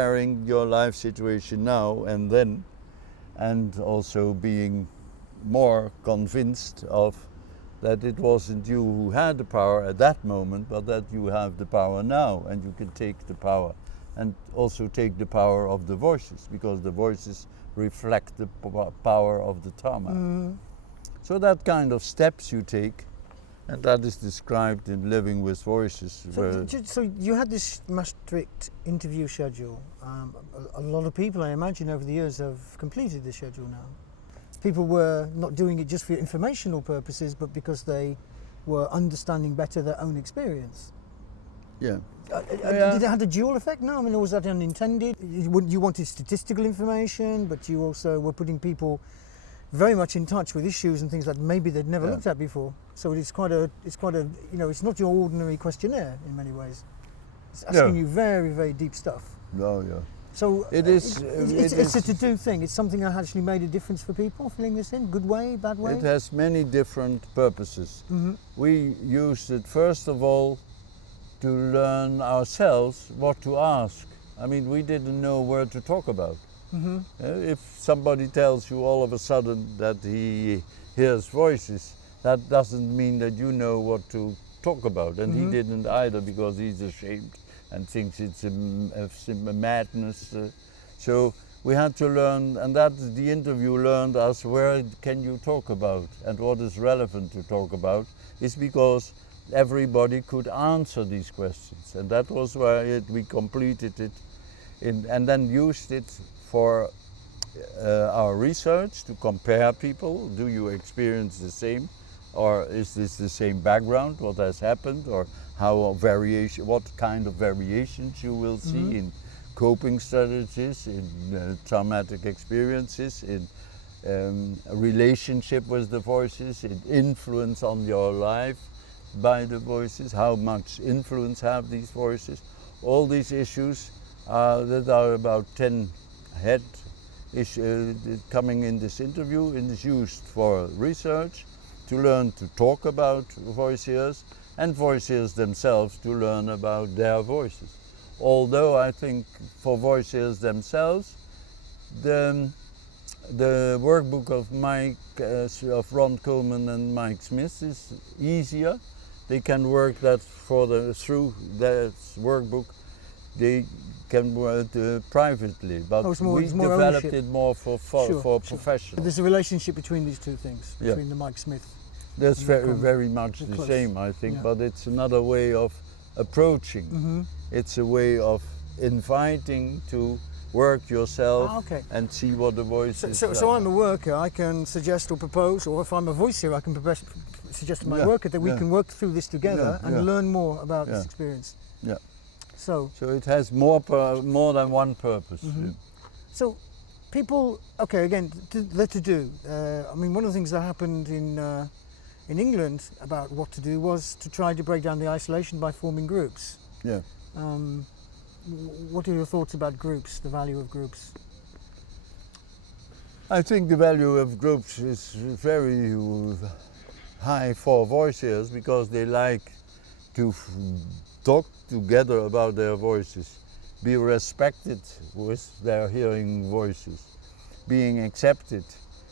comparing your life situation now and then, and also being more convinced of that it wasn't you who had the power at that moment, but that you have the power now, and you can take the power, and also take the power of the voices, because the voices reflect the power of the tarmac. So that kind of steps you take, and that is described in Living with Voices. So you had this much strict interview schedule. A lot of people, I imagine, over the years have completed the schedule now. People were not doing it just for informational purposes, but because they were understanding better their own experience. Yeah. Did it have a dual effect? No, I mean, or was that unintended? You wanted statistical information, but you also were putting people very much in touch with issues and things that maybe they'd never looked at before. So it's quite a, you know, it's not your ordinary questionnaire in many ways. It's asking you very, very deep stuff. Oh, yeah. So it's a to-do thing. It's something that actually made a difference for people, filling this in, good way, bad way? It has many different purposes. We used it, first of all, to learn ourselves what to ask. I mean, we didn't know where to talk about. If somebody tells you all of a sudden that he hears voices, that doesn't mean that you know what to talk about. And he didn't either, because he's ashamed and thinks it's a madness. So we had to learn, and that the interview learned us where can you talk about and what is relevant to talk about, is because everybody could answer these questions. And that was why we completed it and then used it for our research to compare people. Do you experience the same? Or is this the same background, what has happened, or what kind of variations you will see in coping strategies, in traumatic experiences, in a relationship with the voices, in influence on your life by the voices, how much influence have these voices. All these issues that are about 10 head issues coming in this interview, and is used for research, to learn to talk about voiceers, and voiceers themselves to learn about their voices. Although I think for voiceers themselves, the workbook of Ron Coleman and Mike Smith is easier. They can work that through that workbook. They can work privately, but we developed it more for professionals. There's a relationship between these two things, between the Mike Smith. That's very much the same, I think, but it's another way of approaching. It's a way of inviting to work yourself and see what the voice is. So I'm a worker, I can suggest or propose, or if I'm a voicer, I can suggest to my worker that we can work through this together and learn more about this experience. Yeah. So it has more than one purpose. So people, again, to do. I mean, one of the things that happened in England about what to do was to try to break down the isolation by forming groups. Yeah. What are your thoughts about groups, the value of groups? I think the value of groups is very high for voiceers, because they like to talk together about their voices, be respected with their hearing voices, being accepted,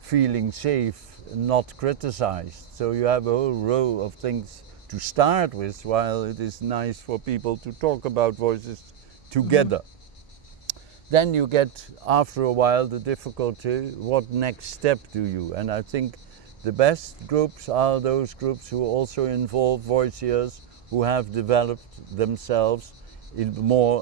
feeling safe, not criticized. So you have a whole row of things to start with, while it is nice for people to talk about voices together. Then you get, after a while, the difficulty, what next step do you? And I think the best groups are those groups who also involve voiceers who have developed themselves in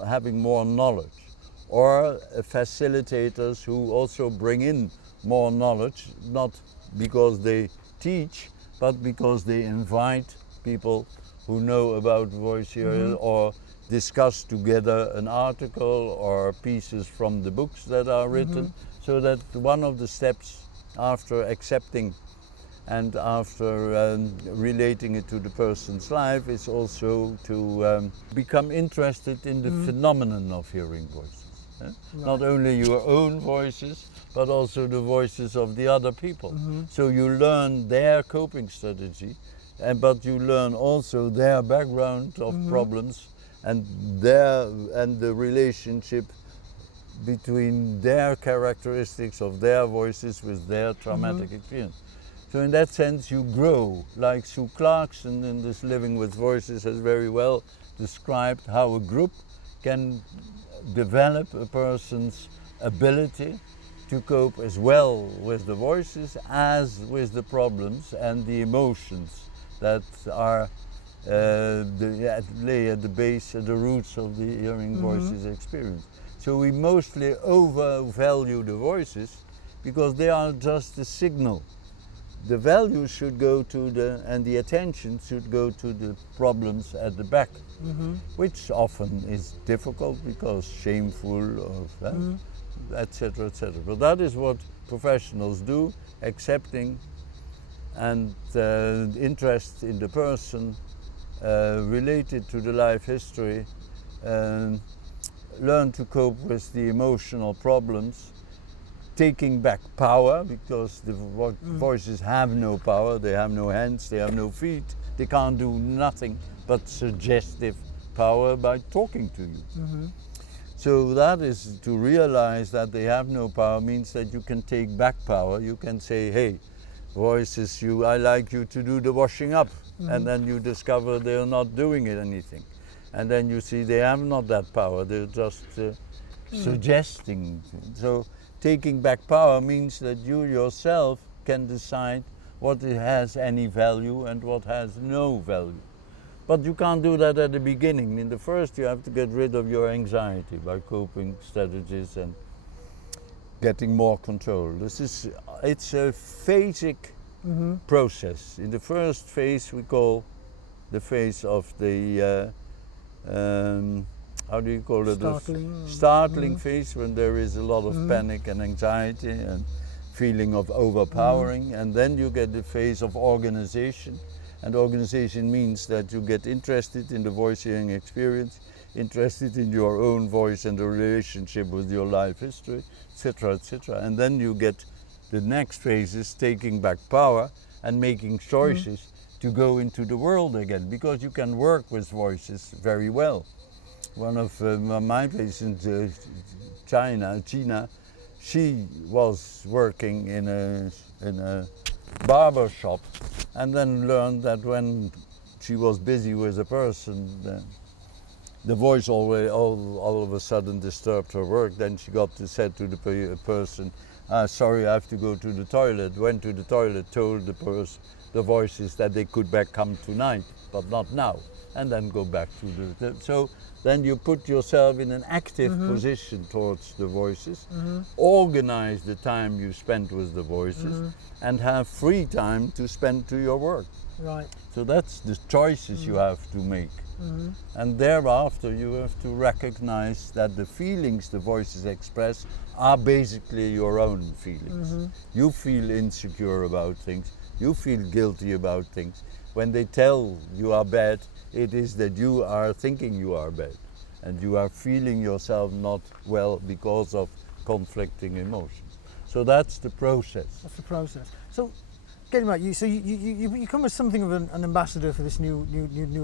having more knowledge, or facilitators who also bring in more knowledge, not because they teach, but because they invite people who know about voiceers or discuss together an article or pieces from the books that are written, so that one of the steps after accepting and after relating it to the person's life is also to become interested in the phenomenon of hearing voices. Not only your own voices, but also the voices of the other people. So you learn their coping strategy, but you learn also their background of problems and the relationship between their characteristics of their voices with their traumatic experience. So in that sense you grow, like Sue Clarkson in this Living with Voices has very well described how a group can develop a person's ability to cope as well with the voices as with the problems and the emotions that are lay at the base, at the roots of the hearing voices experience. So we mostly overvalue the voices because they are just a signal. The value should go to and the attention should go to the problems at the back, which often is difficult because shameful or etc., etc. But that is what professionals do, accepting and interest in the person related to the life history, learn to cope with the emotional problems, taking back power, because the voices have no power, they have no hands, they have no feet, they can't do nothing but suggestive power by talking to you. So that is to realize that they have no power means that you can take back power. You can say, hey, voices, I like you to do the washing up. And then you discover they're not doing anything. And then you see they have not that power, they're just suggesting. So taking back power means that you yourself can decide what has any value and what has no value. But you can't do that at the beginning. In the first you have to get rid of your anxiety by coping strategies and getting more control. It's a phasic process. In the first phase we call the phase of the, how do you call it? Startling phase, when there is a lot of panic and anxiety and feeling of overpowering. And then you get the phase of organization. And organization means that you get interested in the voice hearing experience, interested in your own voice and the relationship with your life history, etc., etc. And then you get the next phase is taking back power and making choices to go into the world again, because you can work with voices very well. One of my patients, Gina, she was working in a barber shop and then learned that when she was busy with a person, the voice all of a sudden disturbed her work. Then she said to the person, sorry, I have to go to the toilet. Went to the toilet, told the voices that they could come tonight, but not now, and then go back to so then you put yourself in an active position towards the voices, organize the time you spend with the voices, and have free time to spend to your work. Right. So that's the choices you have to make. And thereafter you have to recognize that the feelings the voices express are basically your own feelings. You feel insecure about things, you feel guilty about things. When they tell you are bad, it is that you are thinking you are bad and you are feeling yourself not well because of conflicting emotions. So that's the process. That's the process. So, getting back, you come as something of an ambassador for this new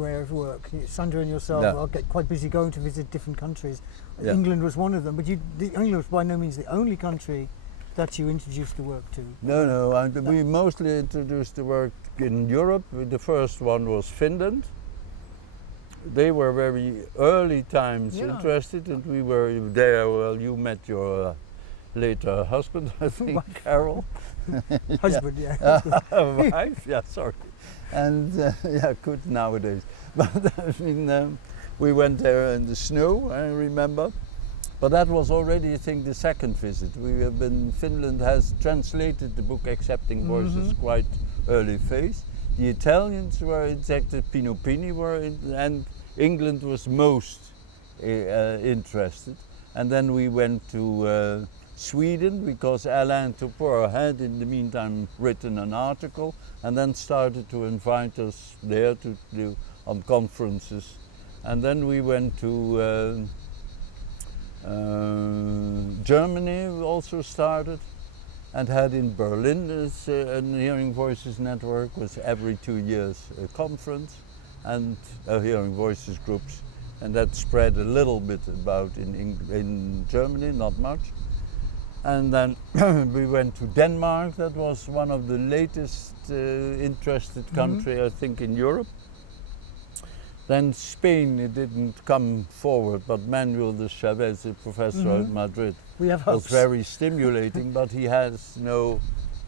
area of work. Sandra and yourself are quite busy going to visit different countries. England was one of them, but England was by no means the only country that you introduced the work to. No, we mostly introduced the work in Europe. The first one was Finland. They were very early times interested, and we were there. Well, you met your later husband, I think, Carol. Husband, yeah. Wife, yeah, sorry. And good nowadays. But I mean, we went there in the snow, I remember. But that was already, I think, the second visit. Finland has translated the book Accepting Voices quite early phase. The Italians were exactly, Pinopini and England was most interested. And then we went to Sweden because Alain Topor had in the meantime written an article and then started to invite us there to do on conferences. And then we went to Germany, also started, and had in Berlin a Hearing Voices network with every 2 years a conference and Hearing Voices groups. and that spread a little bit about in Germany, not much. And then we went to Denmark. That was one of the latest interested country, I think, in Europe. Then Spain, it didn't come forward, but Manuel de Chavez, a professor at Madrid, was very stimulating, but he has no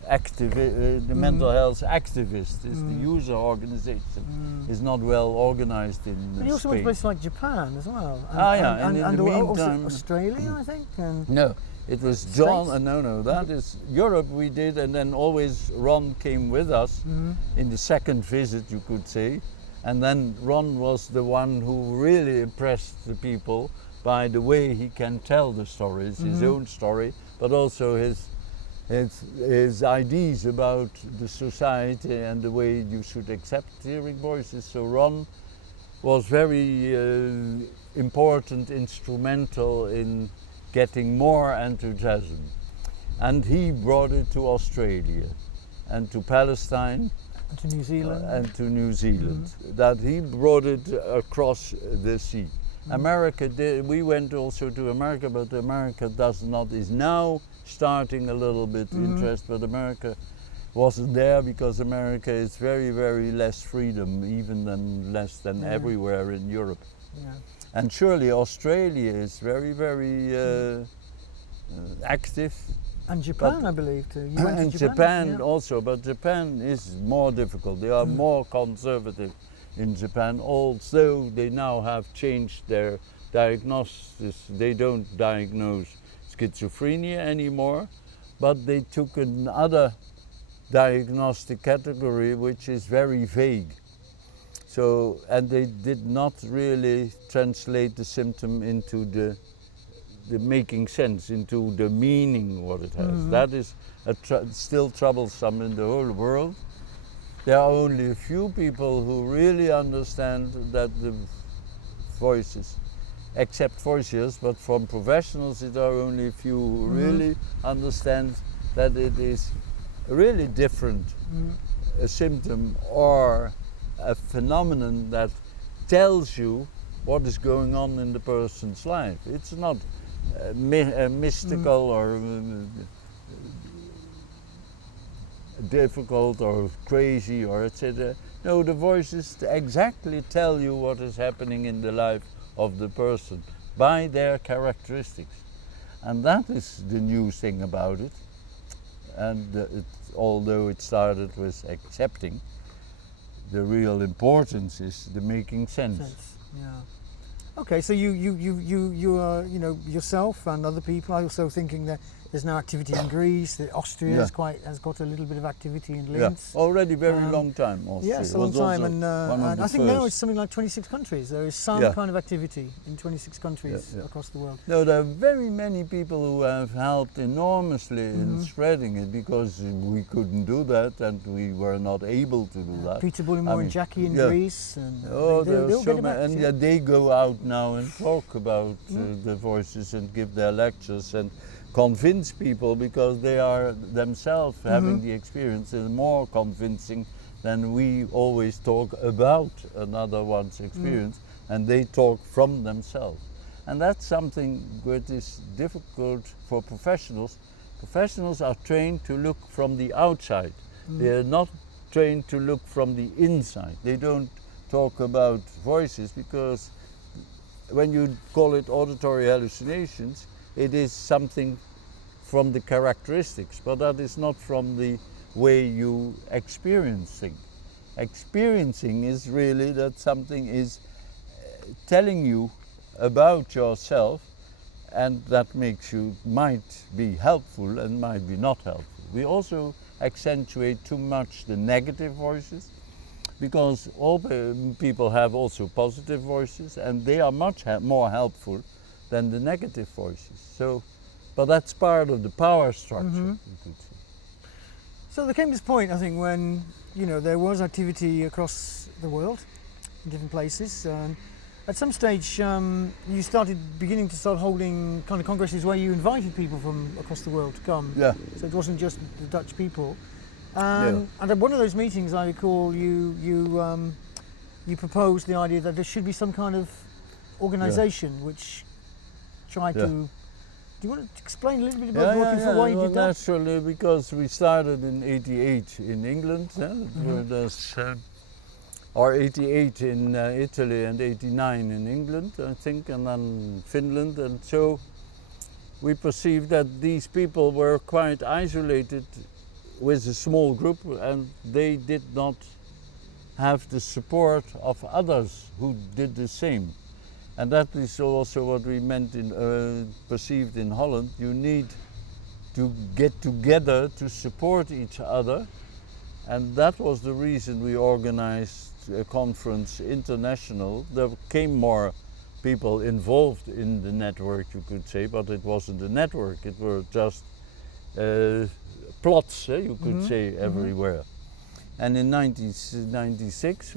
the mental health activist, is the user organization, is not well organized in Spain. But you also went to places like Japan as well. And in the meantime, Australia, I think? No, it was John, no, that is Europe we did, and then always Ron came with us in the second visit, you could say. And then Ron was the one who really impressed the people by the way he can tell the stories, his own story, but also his ideas about the society and the way you should accept hearing voices. So Ron was very important, instrumental in getting more enthusiasm. And he brought it to Australia and to Palestine. And to New Zealand. And to New Zealand. That he brought it across the sea. America we went also to America, but America is now starting a little bit interest, but America wasn't there because America is very, very less freedom, even less than everywhere in Europe. Yeah. And surely Australia is very, very active. And Japan, I believe, too. You went and to Japan also, but Japan is more difficult. They are more conservative in Japan, although they now have changed their diagnosis. They don't diagnose schizophrenia anymore, but they took another diagnostic category which is very vague. So, and they did not really translate the symptom into the making sense, into the meaning what it has. That is still troublesome in the whole world. There are only a few people who really understand that the voices, except voices, but from professionals it are only a few who really understand that it is really different, a symptom or a phenomenon that tells you what is going on in the person's life. It's not mystical or difficult or crazy or etc. No, the voices exactly tell you what is happening in the life of the person by their characteristics. And that is the new thing about it. And although it started with accepting, the real importance is the making sense. Yeah. Okay, so you yourself and other people are also thinking that there's now activity in Greece, that Austria has got a little bit of activity in Linz. Yeah, already very long time. Austria. Yes, a long time, and I think now it's something like 26 countries. There is some kind of activity in 26 countries across the world. No, there are very many people who have helped enormously in spreading it, because we couldn't do that and we were not able to do that. Peter Bullimore and Jackie in Greece. And they'll so many, and they go out now and talk about the voices and give their lectures and convince people, because they are themselves having the experience, is more convincing than we always talk about another one's experience, and they talk from themselves. And that's something that is difficult for professionals. Professionals are trained to look from the outside. They are not trained to look from the inside. They don't talk about voices, because when you call it auditory hallucinations, it is something from the characteristics, but that is not from the way you experience things. Experiencing is really that something is telling you about yourself, and that might be helpful and might be not helpful. We also accentuate too much the negative voices, because all people have also positive voices, and they are much more helpful than the negative voices. So, but that's part of the power structure, you could say. So there came this point, I think, when there was activity across the world, in different places. At some stage, you started beginning to start holding kind of congresses where you invited people from across the world to come. Yeah. So it wasn't just the Dutch people. And at one of those meetings, I recall you proposed the idea that there should be some kind of organisation which tried Yeah. to. Do you want to explain a little bit about why you Well, did that? naturally, because we started in '88 in England, or '88 in Italy and '89 in England, I think, and then Finland, and so we perceived that these people were quite isolated with a small group, and they did not have the support of others who did the same. And that is also what we meant perceived in Holland. You need to get together to support each other. And that was the reason we organized a conference international. There came more people involved in the network, you could say, but it wasn't a network. It were just plots, you could say, everywhere. And in 1996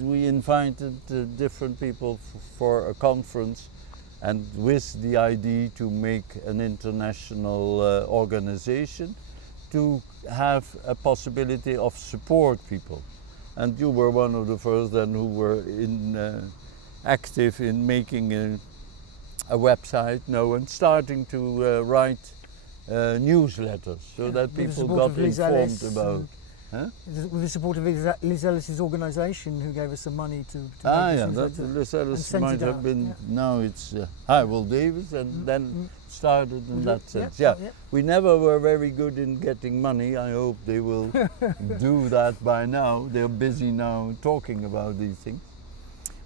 we invited different people for a conference, and with the idea to make an international organization to have a possibility of support people. And you were one of the first then who were active in making a website and starting to write newsletters so that people got informed about. With the support of Liz Ellis's organisation, who gave us some money to Liz Ellis might have been. Now it's Will Davis, and then started in that sense. We never were very good in getting money. I hope they will do that by now. They're busy now talking about these things.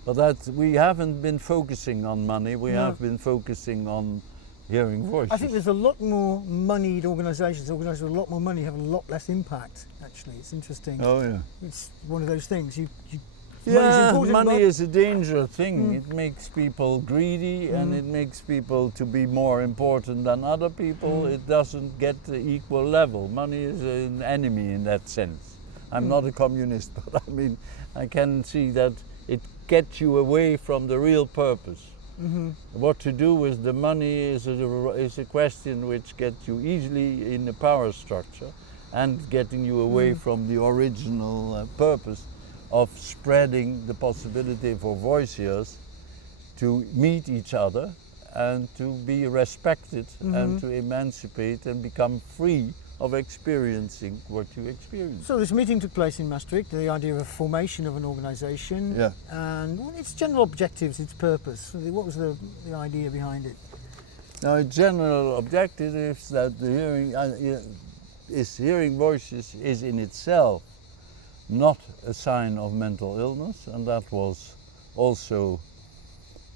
But that we haven't been focusing on money. We have been focusing on hearing voices. I think there's a lot more moneyed organisations. Organisations with a lot more money have a lot less impact. Actually, it's interesting. Oh yeah. It's one of those things. Money is a dangerous thing. It makes people greedy, and it makes people to be more important than other people. It doesn't get the equal level. Money is an enemy in that sense. I'm not a communist, but I mean, I can see that it gets you away from the real purpose. What to do with the money is a question which gets you easily in the power structure and getting you away from the original purpose of spreading the possibility for voices to meet each other and to be respected and to emancipate and become free of experiencing what you experience. So this meeting took place in Maastricht, the idea of a formation of an organisation, and its general objectives, its purpose. What was the idea behind it? Now, its general objective is that the hearing voices is in itself not a sign of mental illness, and that was also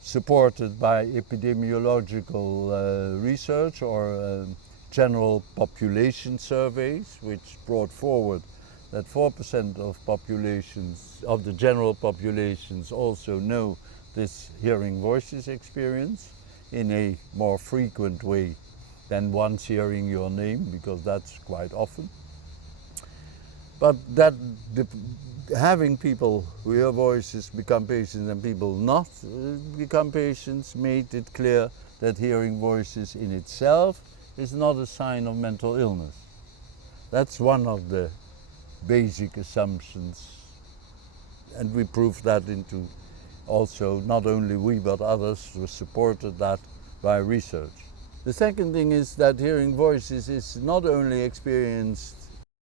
supported by epidemiological research or general population surveys, which brought forward that 4% of the general populations also know this hearing voices experience in a more frequent way than once hearing your name, because that's quite often. But that having people who hear voices become patients and people not become patients made it clear that hearing voices in itself is not a sign of mental illness. That's one of the basic assumptions, and we proved that into also, not only we but others who supported that by research. The second thing is that hearing voices is not only experienced